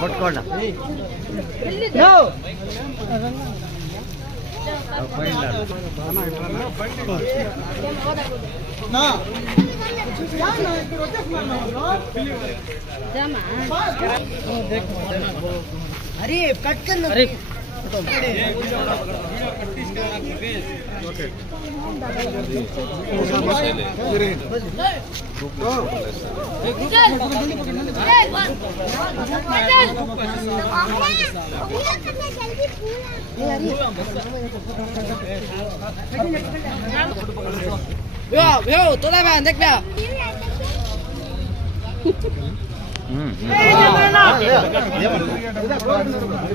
పట్టుకోండి अरे कट कर लो। अरे देख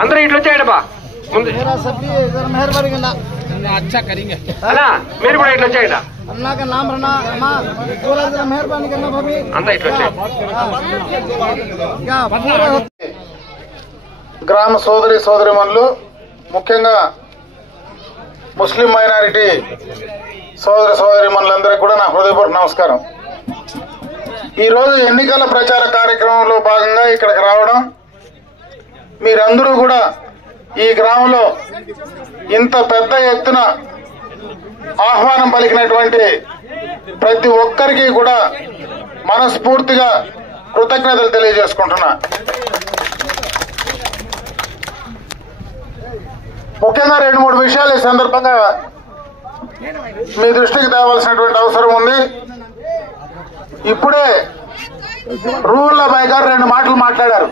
अंदर इट వచ్చేయడపా ముందు मेरा सभी जरा मेहरबानी करना अच्छा करेंगे అలా మీరు కూడా ఇట్ వచ్చేయడా अल्लाह का नाम रहना मां थोड़ा जरा मेहरबानी करना भाभी अंदर इट వచ్చేయ్ क्या पूरा గ్రామ సోదరి సోదరిమణులు ముఖ్యంగా ముస్లిం మైనారిటీ సోదర సోదరిమణులందరికీ కూడా నా హృదయపూర్వక నమస్కారం. ఈరోజు ఎన్నికల ప్రచార కార్యక్రమంలో భాగంగా ఇక్కడికి రావడం, మీరందరూ కూడా ఈ గ్రామంలో ఇంత పెద్ద ఎత్తున ఆహ్వానం పలికినటువంటి ప్రతి ఒక్కరికి కూడా మనస్ఫూర్తిగా కృతజ్ఞతలు తెలియజేసుకుంటున్నా. ముఖ్యంగా 2-3 విషయాలు ఈ సందర్భంగా మీ దృష్టికి తేవాల్సినటువంటి అవసరం ఉంది. ఇప్పుడే రూల్ అబ్బాయి గారు 2 మాటలు మాట్లాడారు.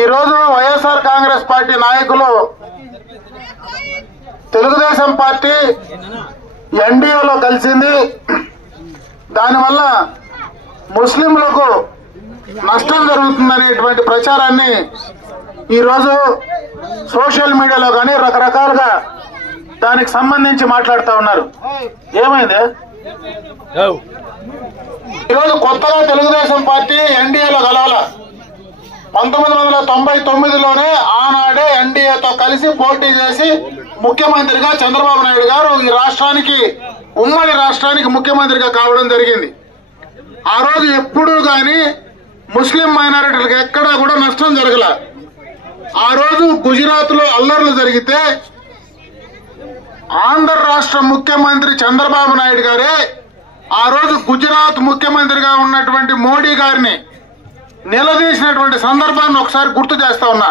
ఈరోజు వైఎస్ఆర్ కాంగ్రెస్ పార్టీ నాయకులు తెలుగుదేశం పార్టీ ఎన్డీఏలో కలిసింది, దానివల్ల ముస్లింలకు నష్టం జరుగుతుందనేటువంటి ప్రచారాన్ని ఈరోజు సోషల్ మీడియాలో కానీ రకరకాలుగా దానికి సంబంధించి మాట్లాడుతూ ఉన్నారు. ఏమైంది? ఈరోజు కొత్తగా తెలుగుదేశం పార్టీ ఎన్డీఏలో కలవాల. 1999లోనే ఆనాడే ఎన్డీఏతో కలిసి పోటీ చేసి ముఖ్యమంత్రిగా చంద్రబాబు నాయుడు గారు ఈ రాష్ట్రానికి, ఉమ్మడి రాష్ట్రానికి ముఖ్యమంత్రిగా కావడం జరిగింది. ఆ రోజు ఎప్పుడూ కానీ ముస్లిం మైనారిటీలకు ఎక్కడా కూడా నష్టం జరగల. ఆ రోజు గుజరాత్ లో అల్లర్లు జరిగితే ఆంధ్ర రాష్ట్ర ముఖ్యమంత్రి చంద్రబాబు నాయుడు గారే ఆ రోజు గుజరాత్ ముఖ్యమంత్రిగా ఉన్నటువంటి మోడీ గారిని నిలదీసినటువంటి సందర్భాన్ని ఒకసారి గుర్తు చేస్తా ఉన్నా.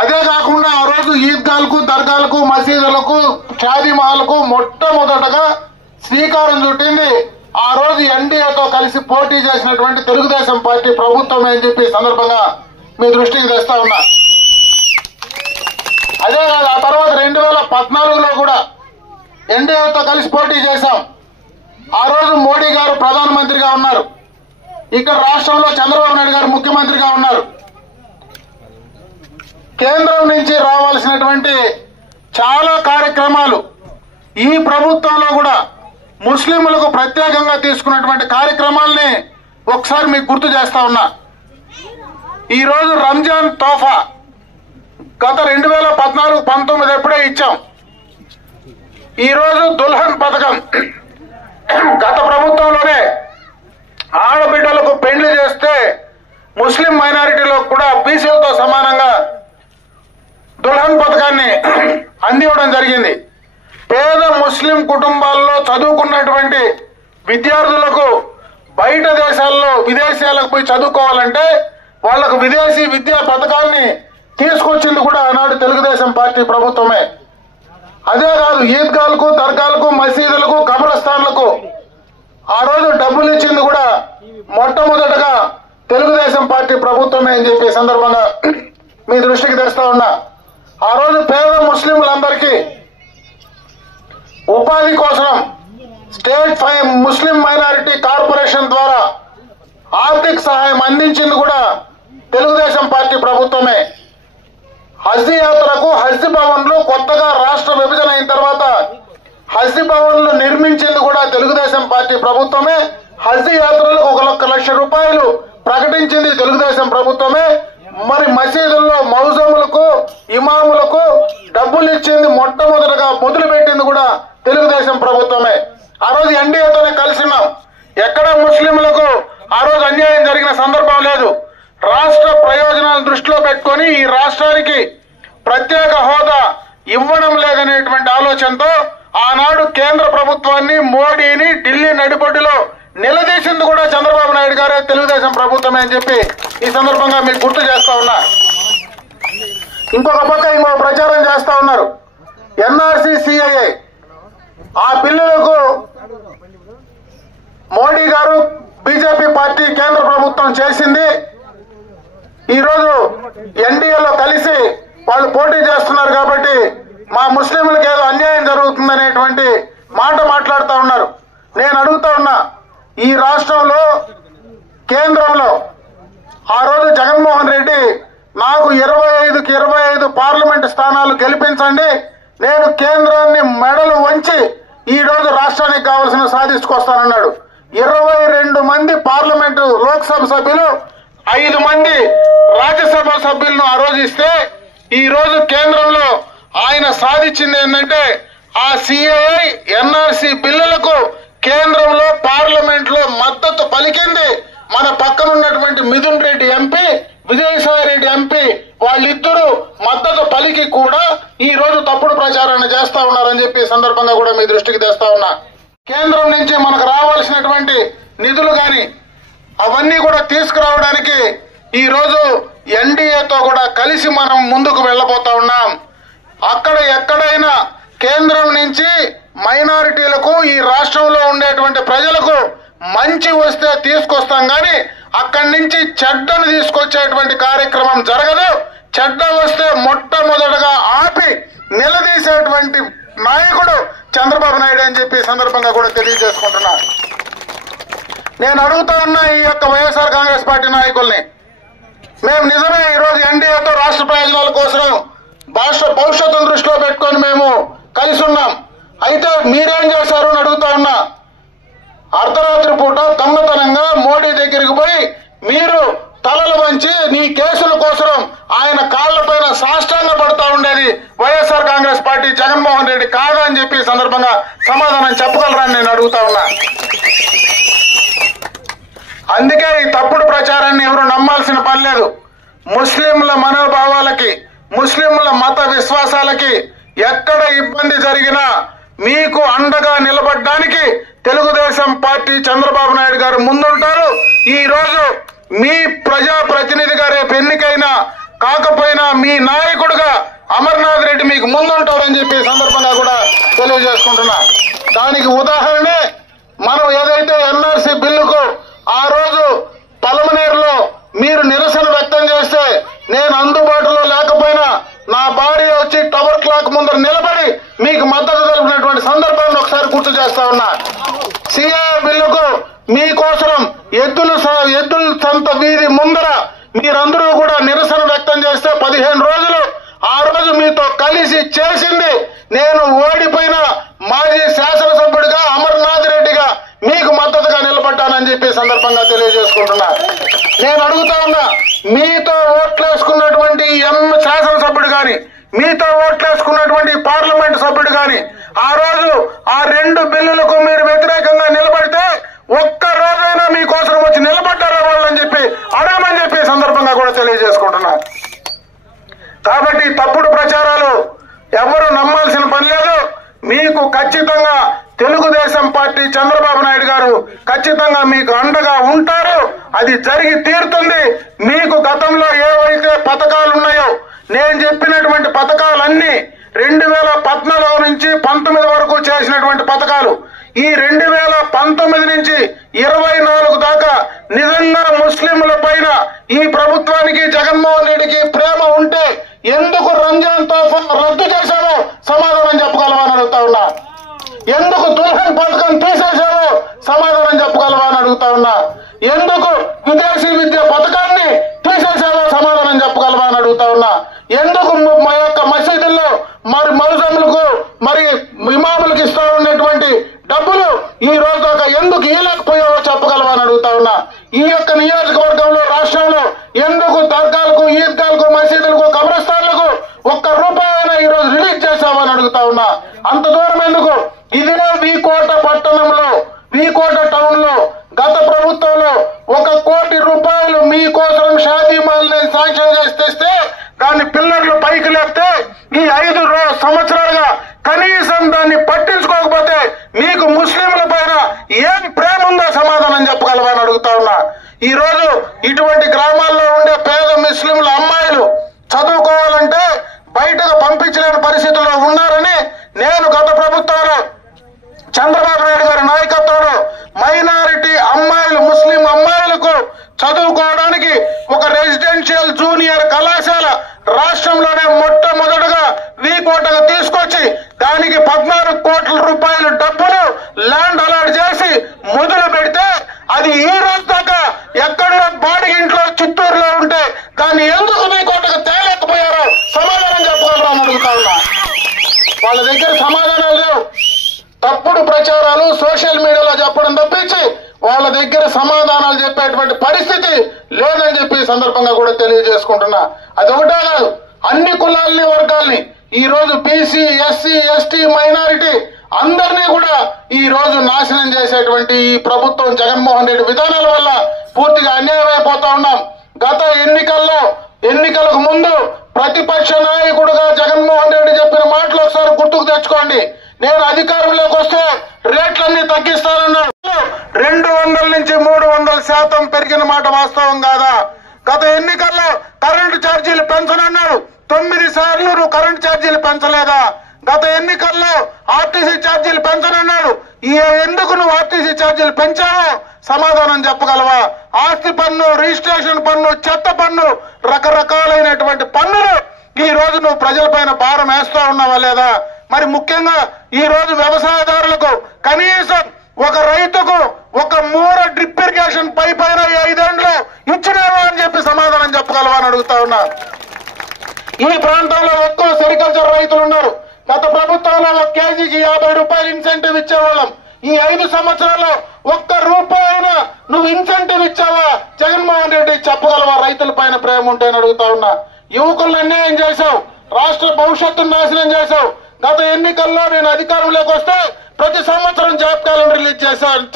అదే కాకుండా ఆ రోజు ఈద్గాలకు, దర్గాలకు, మసీదులకు, షాదీ మహల్కు మొట్టమొదటగా శ్రీకారం చుట్టింది ఆ రోజు ఎన్డీఏతో కలిసి పోటీ చేసినటువంటి తెలుగుదేశం పార్టీ ప్రభుత్వం అని చెప్పి సందర్భంగా మీ దృష్టికి తెస్తా ఉన్నా. అదే కాదు, ఆ తర్వాత 2014లో కూడా ఎన్డీఏతో కలిసి పోటీ చేశాం. ఆ రోజు మోడీ గారు ప్రధానమంత్రిగా ఉన్నారు, ఇక్కడ రాష్ట్రంలో చంద్రబాబు నాయుడు గారు ముఖ్యమంత్రిగా ఉన్నారు. కేంద్రం నుంచి రావాల్సినటువంటి చాలా కార్యక్రమాలు ఈ ప్రభుత్వంలో కూడా ముస్లింలకు ప్రత్యేకంగా తీసుకున్నటువంటి కార్యక్రమాల్ని ఒకసారి మీకు గుర్తు చేస్తా ఉన్నా. ఈ రోజు రంజాన్ తోఫా గత 2014-19 ఎప్పుడే ఇచ్చాం. ఈ రోజు దుల్హన్ పథకం గత ప్రభుత్వంలోనే ఆడబిడ్డలకు పెళ్లి చేస్తే ముస్లిం మైనారిటీలో కూడా బీసీలతో సమానంగా దుల్హన్ పథకాన్ని అందివ్వడం జరిగింది. పేద ముస్లిం కుటుంబాల్లో చదువుకున్నటువంటి విద్యార్థులకు బయట దేశాల్లో విదేశాలకు పోయి చదువుకోవాలంటే వాళ్లకు విదేశీ విద్యా పథకాన్ని తీసుకొచ్చింది కూడా ఆనాడు తెలుగుదేశం పార్టీ ప్రభుత్వమే. అదే కాదు, ఈద్గాలకు, దర్గాలకు, మసీదులకు, కబ్రస్థాన్లకు ఆ రోజు డబ్బులు ఇచ్చింది కూడా మొట్టమొదటగా తెలుగుదేశం పార్టీ ప్రభుత్వమే అని చెప్పి సందర్భంగా మీ దృష్టికి తెస్తా ఉన్నా. ఆ రోజు పేద ముస్లింలందరికీ ఉపాధి కోసం స్టేట్ ముస్లిం మైనారిటీ కార్పొరేషన్ ద్వారా ఆర్థిక సహాయం అందించింది కూడా తెలుగుదేశం పార్టీ ప్రభుత్వమే. హజ్ యాత్రకు హజ్ భవన్లు కొత్తగా రాష్ట్ర విభజన అయిన తర్వాత హజ్ భవన్లు నిర్మించింది కూడా తెలుగుదేశం పార్టీ ప్రభుత్వమే. హజ్ యాత్రలకు 1 లక్ష రూపాయలు ప్రకటించింది తెలుగుదేశం ప్రభుత్వమే. మరి మసీదుల్లో మౌజములకు ఇమాములకు డబ్బులు ఇచ్చింది మొట్టమొదటిగా మొదలుపెట్టింది కూడా తెలుగుదేశం ప్రభుత్వమే. ఆ రోజు ఎన్డీఏతోనే కలిసిన్నాం. ఎక్కడ ముస్లింలకు ఆ రోజు అన్యాయం జరిగిన సందర్భం లేదు. రాష్ట్ర ప్రయోజనాలను దృష్టిలో పెట్టుకొని ఈ రాష్ట్రానికి ప్రత్యేక హోదా ఇవ్వడం లేదనేటువంటి ఆలోచనతో ఆనాడు కేంద్ర ప్రభుత్వాన్ని మోడీని ఢిల్లీ నడిబొడ్డులో నిలదీసింది కూడా చంద్రబాబు నాయుడు గారే, తెలుగుదేశం ప్రభుత్వమే అని చెప్పి ఈ సందర్భంగా మీకు గుర్తు చేస్తా ఉన్నా. ఇంకొక పక్క ఇంకో ప్రచారం చేస్తా ఉన్నారు. ఎన్ఆర్సీ సిఐఏ ఆ బిల్లులకు మోడీ గారు బీజేపీ పార్టీ కేంద్ర ప్రభుత్వం చేసింది. ఈరోజు ఎన్డీఏలో కలిసి వాళ్ళు పోటీ చేస్తున్నారు కాబట్టి మా ముస్లింలకు ఏదో అన్యాయం జరుగుతుందనేటువంటి మాట మాట్లాడుతూ ఉన్నారు. నేను అడుగుతా ఉన్నా, ఈ రాష్ట్రంలో కేంద్రంలో ఆ రోజు జగన్మోహన్ రెడ్డి నాకు 25కి 25 పార్లమెంట్ స్థానాలు గెలిపించండి, నేను కేంద్రాన్ని మెడలు వంచి ఈ రోజు రాష్ట్రానికి కావాల్సిన సాధించుకొస్తానన్నాడు. 22 మంది పార్లమెంటు లోక్సభ సభ్యులు, 5 మంది రాజ్యసభ సభ్యులను ఆ రోజు ఇస్తే ఈ రోజు కేంద్రంలో ఆయన సాధించింది ఏంటంటే ఆ సిఏఐ ఎన్ఆర్సీ బిల్లులకు కేంద్రంలో పార్లమెంట్ లో మద్దతు పలికింది. మన పక్కన ఉన్నటువంటి మిథున్ రెడ్డి ఎంపీ, విజయసాయి రెడ్డి ఎంపీ వాళ్ళిద్దరూ మద్దతు పలికి కూడా ఈ రోజు తప్పుడు ప్రచారాన్ని చేస్తా ఉన్నారని చెప్పి సందర్భంగా కూడా మీ దృష్టికి తెస్తా ఉన్నా. కేంద్రం నుంచి మనకు రావాల్సినటువంటి నిధులు గాని అవన్నీ కూడా తీసుకురావడానికి ఈ రోజు ఎన్డీఏతో కూడా కలిసి మనం ముందుకు వెళ్ళబోతా ఉన్నాం. అక్కడ ఎక్కడైనా కేంద్రం నుంచి మైనారిటీలకు ఈ రాష్ట్రంలో ఉండేటువంటి ప్రజలకు మంచి వస్తే తీసుకొస్తాం గాని అక్కడి నుంచి చెడ్డను తీసుకొచ్చేటువంటి కార్యక్రమం జరగదు. చెడ్డ వస్తే మొట్టమొదటగా ఆపి నిలదీసేటువంటి నాయకుడు చంద్రబాబు నాయుడు అని చెప్పి సందర్భంగా కూడా తెలియజేసుకుంటున్నా. నేను అడుగుతా ఉన్నా ఈ యొక్క వైఎస్ఆర్ కాంగ్రెస్ పార్టీ నాయకుల్ని, మేము నిజమే ఈరోజు ఎన్డీఏతో రాష్ట్ర ప్రయోజనాల కోసం భవిష్యత్తును దృష్టిలో పెట్టుకొని మేము కలిసి ఉన్నాం. అయితే మీరేం చేశారు అని అడుగుతా ఉన్నా. అర్ధరాత్రి పూట దొంగతనంగా మోడీ దగ్గరికి పోయి మీరు తలలు వంచి నీ కేసుల కోసం ఆయన కాళ్లపైన సాష్టాంగ పడుతూ ఉండేది వైఎస్ఆర్ కాంగ్రెస్ పార్టీ జగన్మోహన్ రెడ్డి కాదా అని చెప్పి సందర్భంగా సమాధానం చెప్పగలరని నేను అడుగుతా ఉన్నా. అందుకే ఈ తప్పుడు ప్రచారాన్ని ఎవరు నమ్మాల్సిన పని లేదు. ముస్లింల మనోభావాలకి, ముస్లింల మత విశ్వాసాలకి ఎక్కడ ఇబ్బంది జరిగినా మీకు అండగా నిలబడడానికి తెలుగుదేశం పార్టీ చంద్రబాబు నాయుడు గారు ముందుంటారు. ఈ రోజు మీ ప్రజాప్రతినిధిగా రేపు ఎన్నికైనా కాకపోయినా మీ నాయకుడుగా అమర్నాథ్ రెడ్డి మీకు ముందుంటారని చెప్పి సందర్భంగా కూడా తెలియజేసుకుంటున్నా. దానికి ఉదాహరణే మనం ఏదైతే ఎన్ఆర్సీ బిల్లుకు ఆ రోజు పలమనేరులో మీరు నిరసన వ్యక్తం చేస్తే నేను అందుబాటులో లేకపోయినా నా భార్య వచ్చి టవర్ క్లాక్ ముందర నిలబడి మీకు మద్దతు తెలిపినటువంటి సందర్భాన్ని ఒకసారి గుర్తు చేస్తా ఉన్నా. సిఏ బిల్లుకు మీకోసం ఎద్దుల సంత వీధి ముందర మీరందరూ కూడా నిరసన వ్యక్తం చేస్తే 15 రోజులు ఆ రోజు మీతో కలిసి చేసింది నేను ఓడిపోయిన మాజీ శాసనసభ్యుడిగా అమర్నాథ్ రెడ్డిగా మీకు మద్దతుగా నిలబడ్డానని చెప్పి సందర్భంగా తెలియజేసుకుంటున్నా. నేను అడుగుతా ఉన్నా, మీతో ఓట్లేసుకున్నటువంటి శాసనసభ్యుడు గాని, మీతో ఓట్లేసుకున్నటువంటి పార్లమెంట్ సభ్యుడు గాని ఆ రోజు ఆ 2 బిల్లులకు మీరు వ్యతిరేకంగా నిలబడితే ఒక్క రోజైనా మీకోసం వచ్చి నిలబడ్డారా వాళ్ళని చెప్పి అడగమని చెప్పి సందర్భంగా కూడా తెలియజేసుకుంటున్నా. కాబట్టి తప్పుడు ప్రచారాలు ఎవరు నమ్మాల్సిన పని లేదు. మీకు ఖచ్చితంగా తెలుగుదేశం పార్టీ చంద్రబాబు నాయుడు గారు ఖచ్చితంగా మీకు అండగా ఉంటారు. అది జరిగి తీరుతుంది. మీకు గతంలో ఏవైతే పథకాలు ఉన్నాయో నేను చెప్పినటువంటి పథకాలన్నీ 2014 నుంచి 19 వరకు చేసినటువంటి పథకాలు ఈ 2019 నుంచి 24 దాకా నిజంగా ముస్లింల పైన ఈ ప్రభుత్వానికి జగన్మోహన్ రెడ్డికి ప్రేమ ఉంటే ఎందుకు రంజాన్ తోఫా రద్దు చేశావో సమాధానం చెప్పగలవా అని అడుగుతా ఉన్నా. ఎందుకు దుల్హన్ పథకం తీసేశావో సమాధానం చెప్పగలవా అని అడుగుతా ఉన్నా. ఎందుకు విదేశీ విద్య పథకాన్ని తీసేశావో సమాధానం చెప్పగలవా అని అడుగుతా ఉన్నా. ఎందుకు మా యొక్క మసీదుల్లో మరి మౌజములకు మరి ఇమాములకు ఇస్తా ఉన్నటువంటి డబ్బులు ఈ రోజు దాకా ఎందుకు ఇవ్వలేకపోయావో చెప్పగలవా అని అడుగుతా ఉన్నా. ఈ యొక్క నియోజకవర్గంలో, రాష్ట్రంలో ఎందుకు దర్గాలకు, ఈద్గాలకు, మసీదులకు, కబ్రస్థాన్లకు ₹1 ఈ రోజు రిలీజ్ చేశావని అడుగుతా ఉన్నా. అంత దూరం ఎందుకు? ఇదినే వీకోట పట్టణంలో, వీకోట టౌన్ లో గత ప్రభుత్వంలో ₹1 కోటి మీకోసం షాదీ మాల్ని శాంక్షన్ చేసి తెస్తే దాన్ని పిల్లర్లు పైకి లేపితే ఈ 5 సంవత్సరాలుగా కనీసం దాన్ని పట్టించుకోకపోతే మీకు ముస్లింల పైన ఏం ప్రేమ ఉందో సమాధానం చెప్పగలవా అని అడుగుతా ఉన్నా. ఈ రోజు ఇటువంటి గ్రామాల్లో ఉండే పేద ముస్లింల అమ్మాయిలు చదువుకోవాలంటే బయటకు పంపించలేని పరిస్థితుల్లో ఉన్నారని నేను గత ప్రభుత్వంలో చంద్రబాబు నాయుడు గారి నాయకత్వంలో మైనారిటీ అమ్మాయిలు, ముస్లిం అమ్మాయిలకు చదువుకోవడానికి ఒక రెసిడెన్షియల్ జూనియర్ కళాశాల రాష్ట్రంలోనే మొట్టమొదటగా వీకోటకు తీసుకొచ్చి దానికి ₹14 కోట్ల డబ్బులు ల్యాండ్ అలాట్ చేసి మొదలు పెడితే అది ఈ రోజు దాకా ఎక్కడో బాడిగింట్లో చిత్తూరులో ఉంటే దాన్ని ఎందుకు వీకోటకు తేలేకపోయారో సమాధానం చెప్పగలరా అని అడుగుతా ఉన్నా. వాళ్ళ దగ్గర సమాధానాలు లేవు. తప్పుడు ప్రచారాలు సోషల్ మీడియాలో చెప్పడం తప్పించి వాళ్ళ దగ్గర సమాధానాలు చెప్పేటువంటి పరిస్థితి లేదని చెప్పి సందర్భంగా కూడా తెలియజేసుకుంటున్నా. అది ఒకటే కాదు, అన్ని కులాల్ని, వర్గాల్ని ఈ రోజు బీసీ, ఎస్సీ, ఎస్టీ, మైనారిటీ అందరినీ కూడా ఈ రోజు నాశనం చేసేటువంటి ఈ ప్రభుత్వం జగన్మోహన్ రెడ్డి విధానాల వల్ల పూర్తిగా అన్యాయం అయిపోతా ఉన్నాం. గత ఎన్నికలకు ముందు ప్రతిపక్ష నాయకుడుగా జగన్మోహన్ రెడ్డి చెప్పిన మాటలు ఒకసారి గుర్తుకు తెచ్చుకోండి. నేను అధికారంలోకి వస్తే రేట్లన్నీ తగ్గిస్తానన్నాడు. 200 నుంచి 300% పెరిగిన మాట వాస్తవం కాదా? గత ఎన్నికల్లో కరెంటు ఛార్జీలు పెంచనన్నాడు. 9 సార్లు నువ్వు కరెంటు ఛార్జీలు పెంచలేదా? గత ఎన్నికల్లో ఆర్టీసీ ఛార్జీలు పెంచనన్నాడు. ఎందుకు నువ్వు ఆర్టీసీ ఛార్జీలు పెంచావో సమాధానం చెప్పగలవా? ఆస్తి పన్ను, రిజిస్ట్రేషన్ పన్ను, చెత్త పన్ను, రకరకాలైనటువంటి పన్నులు ఈ రోజు నువ్వు ప్రజలపైన భారం వేస్తా ఉన్నావా లేదా? మరి ముఖ్యంగా ఈ రోజు వ్యవసాయదారులకు కనీసం ఒక రైతుకు ఒక మూర డ్రిప్ ఇరిగేషన్ పైప్ అయినా 5 ఏళ్లు ఇచ్చినావా అని చెప్పి సమాధానం చెప్పగలవా అని అడుగుతా ఉన్నా. ఈ ప్రాంతంలో ఎక్కువ సెరికల్చర్ రైతులు ఉన్నారు. గత ప్రభుత్వంలో 1 కేజీకి ₹50 ఇన్సెంటివ్ ఇచ్చేవాళ్ళం. ఈ 5 సంవత్సరాల్లో ₹1 నువ్వు ఇన్సెంటివ్ ఇచ్చావా? జగన్మోహన్ రెడ్డి చెప్పగలవా? రైతుల పైన ప్రేమ ఉంటేని అడుగుతా ఉన్నా. యువకులను అన్యాయం చేశావు, రాష్ట్ర భవిష్యత్తును నాశనం చేశావు. గత ఎన్నికల్లో నేను అధికారంలోకి వస్తే ప్రతి సంవత్సరం జాబ్ క్యాలెండర్ రిలీజ్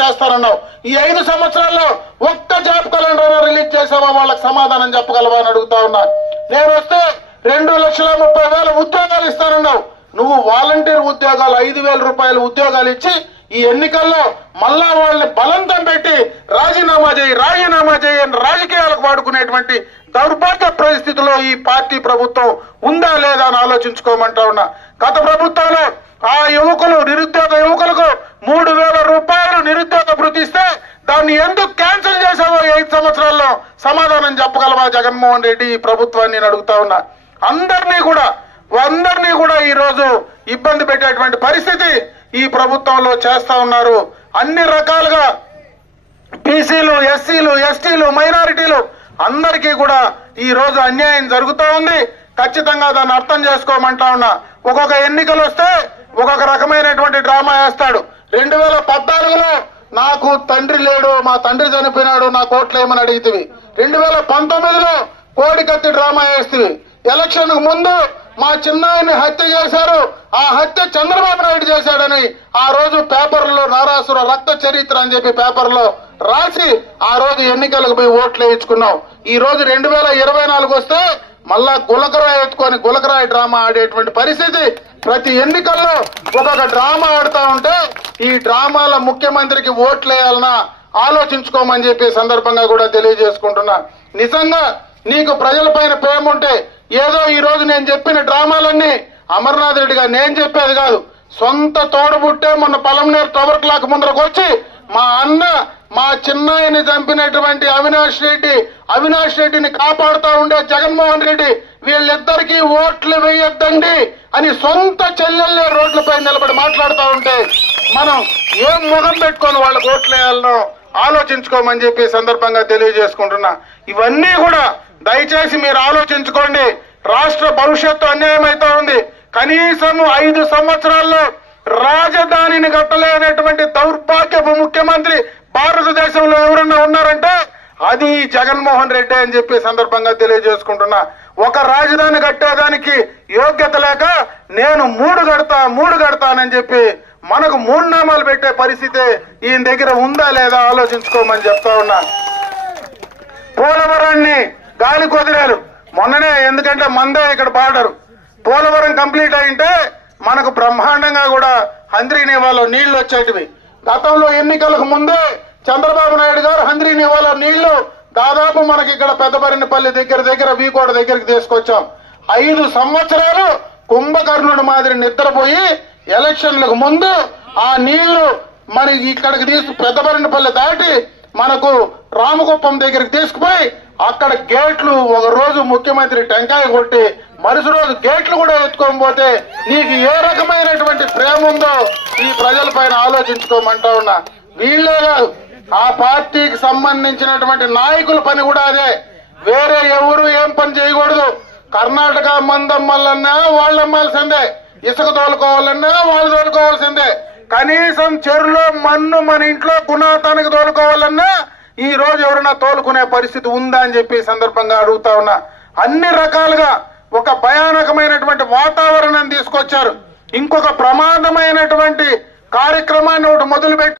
చేస్తానన్నావు. ఈ 5 సంవత్సరాల్లో ఒక్క జాబ్ క్యాలెండర్ రిలీజ్ చేసావా? వాళ్ళకి సమాధానం చెప్పగలవా అని అడుగుతా ఉన్నా. నేను వస్తే 2,30,000 ఉద్యోగాలు ఇస్తానన్నావు. నువ్వు వాలంటీర్ ఉద్యోగాలు ₹5,000 ఉద్యోగాలు ఇచ్చి ఈ ఎన్నికల్లో మళ్ళా వాళ్ళని బలంతం పెట్టి రాజీనామా చేయి అని రాజకీయాలకు వాడుకునేటువంటి దౌర్భాగ్య పరిస్థితిలో ఈ పార్టీ ప్రభుత్వం ఉందా లేదా అని ఆలోచించుకోమంటా ఉన్నా. గత ప్రభుత్వంలో ఆ నిరుద్యోగ యువకులకు ₹3,000 నిరుద్యోగ భృతి ఇస్తే దాన్ని ఎందుకు క్యాన్సిల్ చేశావో 5 సంవత్సరాల్లో సమాధానం చెప్పగలవా జగన్మోహన్ రెడ్డి ఈ ప్రభుత్వాన్ని నేను అడుగుతా ఉన్నా. అందరినీ కూడా ఈ రోజు ఇబ్బంది పెట్టేటువంటి పరిస్థితి ఈ ప్రభుత్వంలో చేస్తా ఉన్నారు. అన్ని రకాలుగా బీసీలు, ఎస్సీలు, ఎస్టీలు, మైనారిటీలు అందరికీ కూడా ఈ రోజు అన్యాయం జరుగుతూ ఉంది. ఖచ్చితంగా దాన్ని అర్థం చేసుకోమంటా ఉన్నా. ఒక్కొక్క ఎన్నికలు వస్తే ఒక్కొక్క రకమైనటువంటి డ్రామా వేస్తాడు. 2014లో నాకు తండ్రి లేడు, మా తండ్రి చనిపోయినాడు, నా కోట్లేమని అడిగితివి. 2019లో కోడికత్తి డ్రామా వేస్తుంది. ఎలక్షన్ కు ముందు మా చిన్నాయన్ని హత్య చేశారు, ఆ హత్య చంద్రబాబు నాయుడు చేశాడని ఆ రోజు పేపర్లో నారాసుర రక్త చరిత్ర అని చెప్పి పేపర్లో రాసి ఆ రోజు ఎన్నికలకు పోయి ఓట్లు వేయించుకున్నావు. ఈ రోజు 2024 వస్తే మళ్ళా గులకరాయి ఎత్తుకొని గులకరాయి డ్రామా ఆడేటువంటి పరిస్థితి. ప్రతి ఎన్నికల్లో ఒక్కొక్క డ్రామా ఆడుతా ఉంటే ఈ డ్రామాల ముఖ్యమంత్రికి ఓట్లు వేయాలన్నా ఆలోచించుకోమని చెప్పి సందర్భంగా కూడా తెలియజేసుకుంటున్నా. నిజంగా నీకు ప్రజల పైన ప్రేమ ఉంటే ఏదో ఈ రోజు నేను చెప్పిన డ్రామాలన్నీ అమర్నాథ్ రెడ్డి గారు నేను చెప్పేది కాదు, సొంత తోడబుట్టే మొన్న పలంనేరు టవర్ క్లాక్ ముందరకు వచ్చి మా అన్న మా చిన్నాయని చంపినటువంటి అవినాష్ రెడ్డిని కాపాడుతూ ఉండే జగన్మోహన్ రెడ్డి వీళ్ళిద్దరికీ ఓట్లు వేయొద్దండి అని సొంత చెల్లెళ్ళే రోడ్లపై నిలబడి మాట్లాడుతూ ఉంటే మనం ఏం ముఖం పెట్టుకొని వాళ్ళకి ఓట్లు వేయాలనో ఆలోచించుకోమని చెప్పి సందర్భంగా తెలియజేసుకుంటున్నా. ఇవన్నీ కూడా దయచేసి మీరు ఆలోచించుకోండి. రాష్ట్ర భవిష్యత్తు అన్యాయం అవుతా ఉంది. కనీసం 5 సంవత్సరాల్లో రాజధానిని కట్టలేనటువంటి దౌర్భాగ్యపు ముఖ్యమంత్రి భారతదేశంలో ఎవరన్నా ఉన్నారంటే అది జగన్మోహన్ రెడ్డి అని చెప్పి సందర్భంగా తెలియజేసుకుంటున్నా. ఒక రాజధాని కట్టేదానికి యోగ్యత లేక నేను మూడు కడతానని చెప్పి మనకు మూడు నామాలు పెట్టే పరిస్థితి ఈయన దగ్గర ఉందా లేదా ఆలోచించుకోమని చెప్తా ఉన్నా. పోలవరాన్ని గాలి కుదిరారు మొన్ననే, ఎందుకంటే మందే ఇక్కడ బార్డరు. పోలవరం కంప్లీట్ అయింటే మనకు బ్రహ్మాండంగా కూడా హంద్రీనేవాలో నీళ్లు వచ్చేటివి. గతంలో ఎన్నికలకు ముందే చంద్రబాబు నాయుడు గారు హంద్రీనేవాలో నీళ్లు దాదాపు మనకి ఇక్కడ పెద్దపరినపల్లి దగ్గర వీకోట దగ్గరికి తీసుకొచ్చాం. 5 సంవత్సరాలు కుంభకర్ణుడు మాదిరి నిద్రపోయి ఎలక్షన్లకు ముందు ఆ నీళ్లు మనకి ఇక్కడికి పెద్దపరినపల్లి దాటి మనకు రామకుప్పం దగ్గరికి తీసుకుపోయి అక్కడ గేట్లు ఒక రోజు ముఖ్యమంత్రి టెంకాయ కొట్టి మరుసటి రోజు గేట్లు కూడా ఎత్తుకొని పోతే నీకు ఏ రకమైనటువంటి ప్రేమ ఉందో ఈ ప్రజల పైన ఆలోచించుకోమంటా ఉన్నా. వీళ్ళే కాదు, ఆ పార్టీకి సంబంధించినటువంటి నాయకుల పని కూడా అదే. వేరే ఎవరు ఏం పని చేయకూడదు. కర్ణాటక మందమ్మలన్నా వాళ్ళు అమ్మాల్సిందే, ఇసుక తోలుకోవాలన్నా వాళ్ళు తోలుకోవాల్సిందే. కనీసం చెరువులో మన్ను మన ఇంట్లో గుణాతానికి తోలుకోవాలన్నా ఈ రోజు ఎవరైనా తోలుకునే పరిస్థితి ఉందా అని చెప్పి సందర్భంగా అడుగుతా ఉన్నా. అన్ని రకాలుగా ఒక భయానకమైనటువంటి వాతావరణాన్ని తీసుకొచ్చారు. ఇంకొక ప్రమాదమైనటువంటి కార్యక్రమాన్ని ఒకటి మొదలుపెట్టి